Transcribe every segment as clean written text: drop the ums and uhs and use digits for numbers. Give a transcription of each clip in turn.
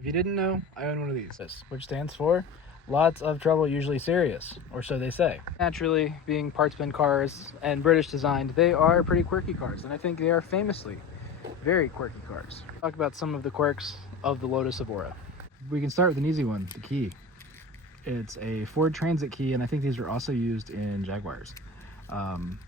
If you didn't know, I own one of these, which stands for lots of trouble, usually serious, or so they say. Naturally, being parts bin cars and British designed, they are pretty quirky cars, and I think they are famously very quirky cars. Talk about some of the quirks of the Lotus Evora. We can start with an easy one, the key. It's a Ford Transit key, and I think these are also used in Jaguars.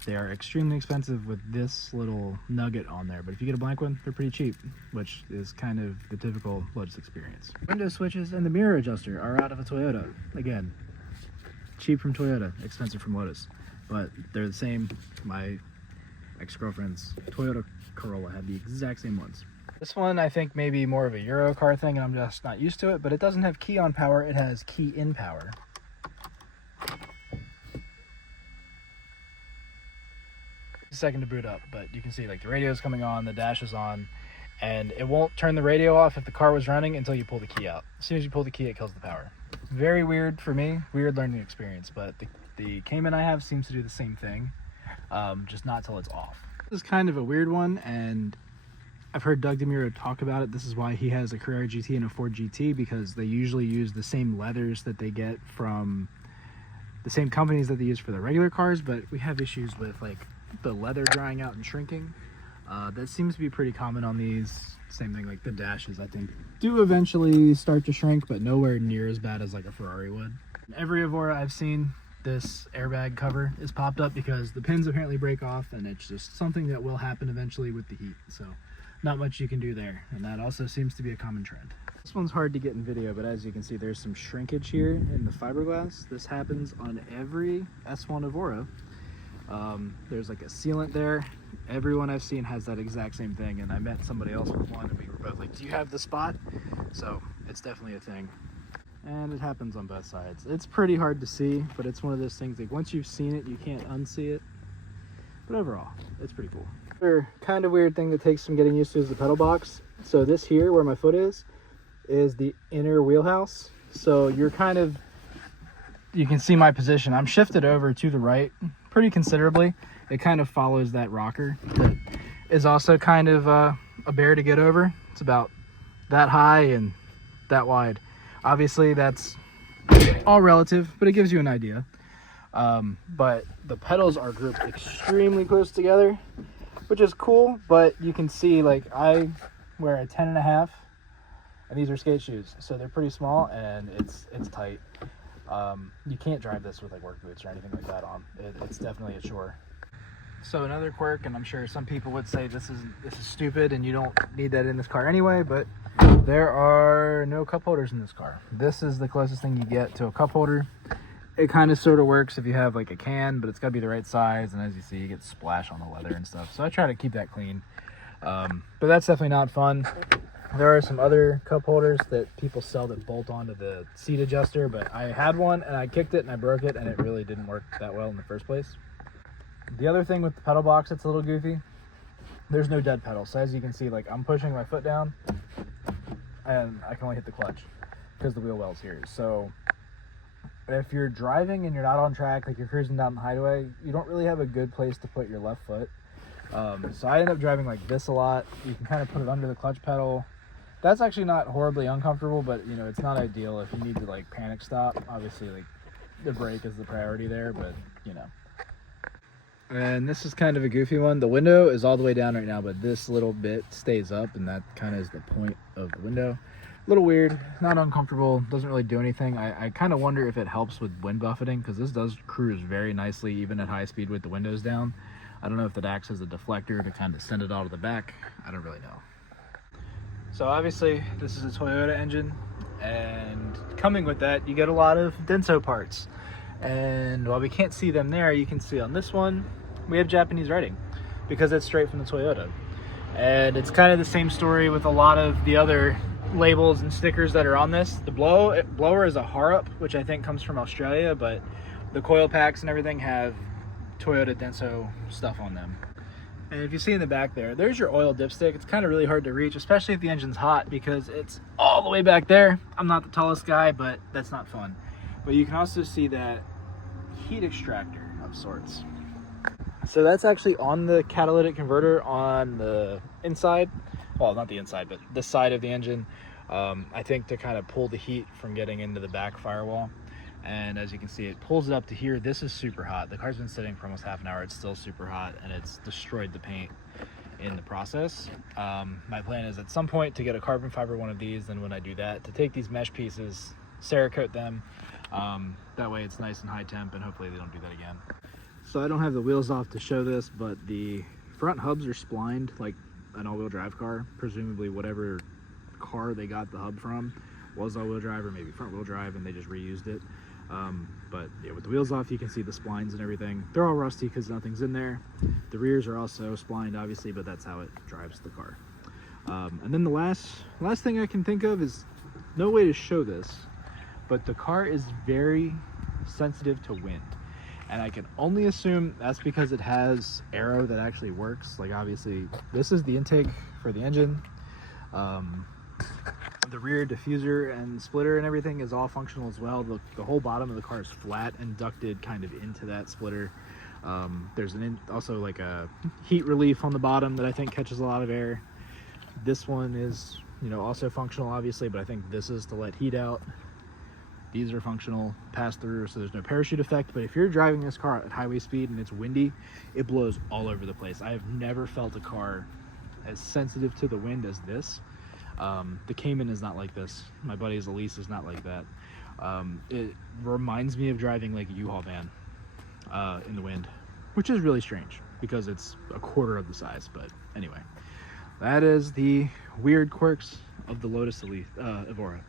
They are extremely expensive with this little nugget on there, but if you get a blank one, they're pretty cheap, which is kind of the typical Lotus experience. Window switches and the mirror adjuster are out of a Toyota. Again, cheap from Toyota, expensive from Lotus, but they're the same. My ex-girlfriend's Toyota Corolla had the exact same ones. This one I think may be more of a Euro car thing, and I'm just not used to it, but it doesn't have key on power, it has key in power. A second to boot up, but you can see like the radio is coming on, the dash is on, and it won't turn the radio off if the car was running until you pull the key out. As soon as you pull the key, it kills the power. Very weird for me, weird learning experience, but the Cayman I have seems to do the same thing, just not till it's off. This is kind of a weird one, and I've heard Doug DeMuro talk about it. This is why he has a Carrera GT and a Ford GT, because they usually use the same leathers that they get from the same companies that they use for their regular cars, but we have issues with like the leather drying out and shrinking. That seems to be pretty common on these. Same thing, like the dashes I think do eventually start to shrink, but nowhere near as bad as like a Ferrari would. Every Evora I've seen, this airbag cover is popped up because the pins apparently break off, and it's just something that will happen eventually with the heat, so not much you can do there, and that also seems to be a common trend. This one's hard to get in video, but as you can see, there's some shrinkage here in the fiberglass. This happens on every S1 Evora. There's like a sealant there. Everyone I've seen has that exact same thing, and I met somebody else with one, and we were both like, do you have the spot? So it's definitely a thing, and it happens on both sides. It's pretty hard to see, but it's one of those things like once you've seen it, you can't unsee it. But overall, it's pretty cool. Another kind of weird thing that takes some getting used to is the pedal box. So this here, where my foot is the inner wheelhouse. So you're kind of, you can see my position. I'm shifted over to the right pretty considerably. It kind of follows that rocker that is also kind of a bear to get over. It's about that high and that wide. Obviously that's all relative, but it gives you an idea. But the pedals are grouped extremely close together, which is cool, but you can see like I wear a 10.5 and these are skate shoes, so they're pretty small and it's tight. You can't drive this with like work boots or anything like that on. It's definitely a chore. So another quirk, and I'm sure some people would say this is stupid and you don't need that in this car anyway, but there are no cup holders in this car. This is the closest thing you get to a cup holder. It kind of sort of works if you have like a can, but it's got to be the right size, and as you see, you get splash on the leather and stuff, so I try to keep that clean. But that's definitely not fun. There are some other cup holders that people sell that bolt onto the seat adjuster, but I had one and I kicked it and I broke it, and it really didn't work that well in the first place. The other thing with the pedal box that's a little goofy, there's no dead pedal. So as you can see, like I'm pushing my foot down and I can only hit the clutch because the wheel well's here. So if you're driving and you're not on track, like you're cruising down the highway, you don't really have a good place to put your left foot. So I end up driving like this a lot. You can kind of put it under the clutch pedal. That's actually not horribly uncomfortable, but you know, it's not ideal if you need to like panic stop. Obviously like the brake is the priority there, but you know. And this is kind of a goofy one. The window is all the way down right now, but this little bit stays up, and that kind of is the point of the window. A little weird, not uncomfortable, doesn't really do anything. I kind of wonder if it helps with wind buffeting, because this does cruise very nicely even at high speed with the windows down. I don't know if that acts as a deflector to kind of send it out of the back. I don't really know. So obviously this is a Toyota engine, and coming with that you get a lot of Denso parts. And while we can't see them there, you can see on this one we have Japanese writing because it's straight from the Toyota. And it's kind of the same story with a lot of the other labels and stickers that are on this. The blower is a Harrup, which I think comes from Australia, but the coil packs and everything have Toyota Denso stuff on them. And if you see in the back there, there's your oil dipstick. It's kind of really hard to reach, especially if the engine's hot, because it's all the way back there. I'm not the tallest guy, but that's not fun. But you can also see that heat extractor of sorts. So that's actually on the catalytic converter on the inside. Well, not the inside, but the side of the engine. I think to kind of pull the heat from getting into the back firewall. And as you can see, it pulls it up to here. This is super hot. The car's been sitting for almost half an hour. It's still super hot, and it's destroyed the paint in the process. My plan is at some point to get a carbon fiber one of these, and when I do that, to take these mesh pieces, Cerakote them. That way it's nice and high temp, and hopefully they don't do that again. So I don't have the wheels off to show this, but the front hubs are splined like an all-wheel drive car. Presumably whatever car they got the hub from was all-wheel drive or maybe front-wheel drive, and they just reused it. But yeah, with the wheels off, you can see the splines and everything. They're all rusty because nothing's in there. The rears are also splined, obviously, but that's how it drives the car. And then the last thing I can think of is no way to show this, but the car is very sensitive to wind. And I can only assume that's because it has aero that actually works. Like, obviously, this is the intake for the engine. The rear diffuser and splitter and everything is all functional as well. The whole bottom of the car is flat and ducted kind of into that splitter. There's also like a heat relief on the bottom that I think catches a lot of air. This one is, you know, also functional, obviously, but I think this is to let heat out. These are functional pass through, so there's no parachute effect. But if you're driving this car at highway speed and it's windy, it blows all over the place. I have never felt a car as sensitive to the wind as this. The Cayman is not like this. My buddy's Elise is not like that. It reminds me of driving like a U-Haul van in the wind, which is really strange because it's a quarter of the size. But anyway, that is the weird quirks of the Lotus Evora.